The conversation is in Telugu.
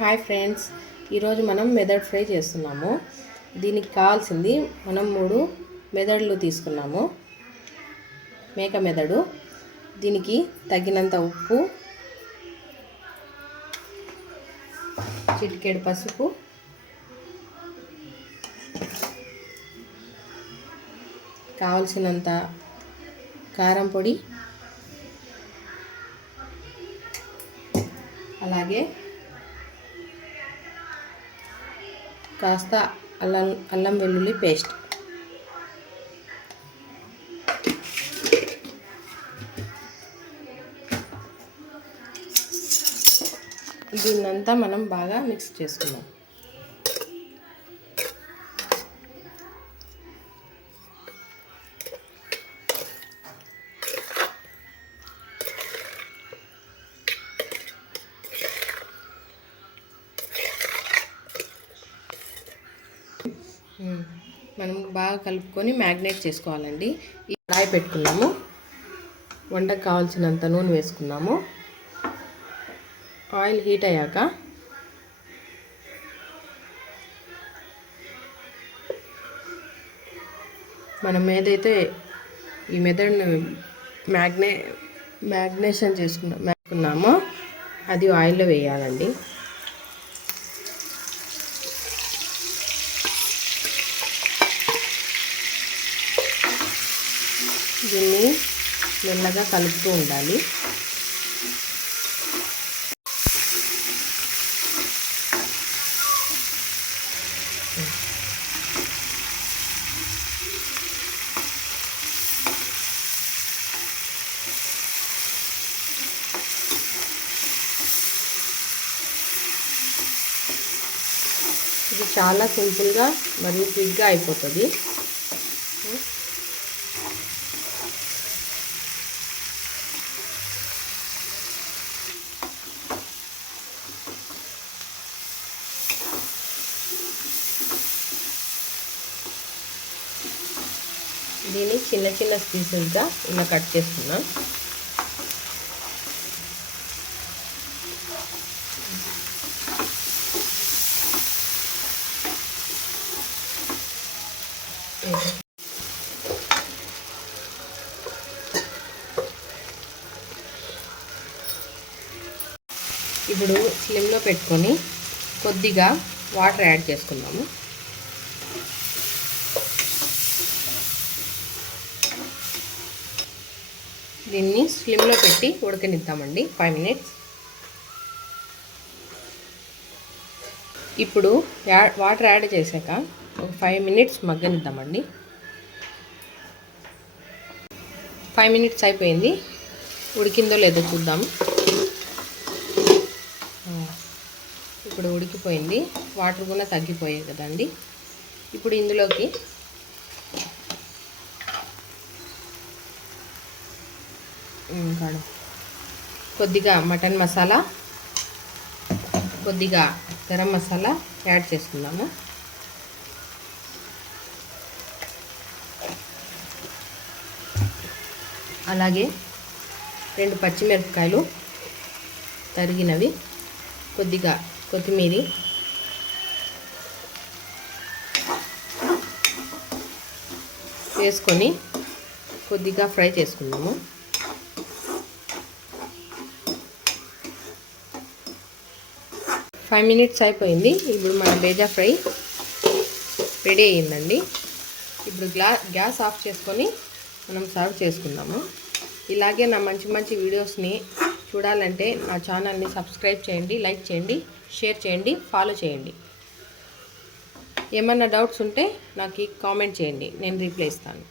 హాయ్ ఫ్రెండ్స్, ఈరోజు మనం మెదడు ఫ్రై చేస్తున్నాము. దీనికి కావాల్సింది మనం 3 మెదడులు తీసుకున్నాము. మేక మెదడు. దీనికి తగినంత ఉప్పు, చిటికెడు పసుపు, కావలసినంత కారం పొడి, అలాగే కాస్త అల్లం వెల్లుల్లి పేస్ట్. దీన్నంతా మనం బాగా మిక్స్ చేసుకుందాం. మనం బాగా కలుపుకొని మ్యాగ్నేట్ చేసుకోవాలండి. ఈ కడాయి పెట్టుకున్నాము. వంటకు కావాల్సినంత నూనె వేసుకున్నాము. ఆయిల్ హీట్ అయ్యాక మనం ఏదైతే ఈ మెదడును మ్యాగ్నేషన్ చేసుకున్నామో అది ఆయిల్లో వేయాలండి. దీన్ని మెల్లగా కలుపుతూ ఉండాలి. ఇది చాలా సింపుల్గా మరియు క్విక్గా అయిపోతుంది. దీన్ని చిన్న చిన్న పీసెస్గా ఇలా కట్ చేసుకున్నాం. ఇప్పుడు స్లిమ్లో పెట్టుకొని కొద్దిగా వాటర్ యాడ్ చేసుకున్నాము. దీన్ని స్లిమ్లో పెట్టి ఉడకనిద్దామండి 5 మినిట్స్. ఇప్పుడు వాటర్ యాడ్ చేశాక ఒక 5 మినిట్స్ మగ్గనిద్దామండి. 5 మినిట్స్ అయిపోయింది. ఉడికిందో లేదో చూద్దాము. ఇప్పుడు ఉడికిపోయింది. వాటర్ కూడా తగ్గిపోయాయి కదండి. ఇప్పుడు ఇందులోకి కొద్దిగా మటన్ మసాలా, కొద్దిగా గరం మసాలా యాడ్ చేసుకుందాము. అలాగే 2 పచ్చిమిరపకాయలు తరిగినవి, కొద్దిగా కొత్తిమీర, వేసుకొని కొద్దిగా ఫ్రై చేసుకుందాము. ఫైవ్ మినిట్స్ అయిపోయింది. ఇప్పుడు మన బేజా ఫ్రై రెడీ అయ్యిందండి. ఇప్పుడు గ్యాస్ ఆఫ్ చేసుకొని మనం సర్వ్ చేసుకుందాము. ఇలాగే నా మంచి మంచి వీడియోస్ని చూడాలంటే నా ఛానల్ని సబ్స్క్రైబ్ చేయండి, లైక్ చేయండి, షేర్ చేయండి, ఫాలో చేయండి. ఏమన్నా డౌట్స్ ఉంటే నాకు కామెంట్ చేయండి, నేను రిప్లై ఇస్తాను.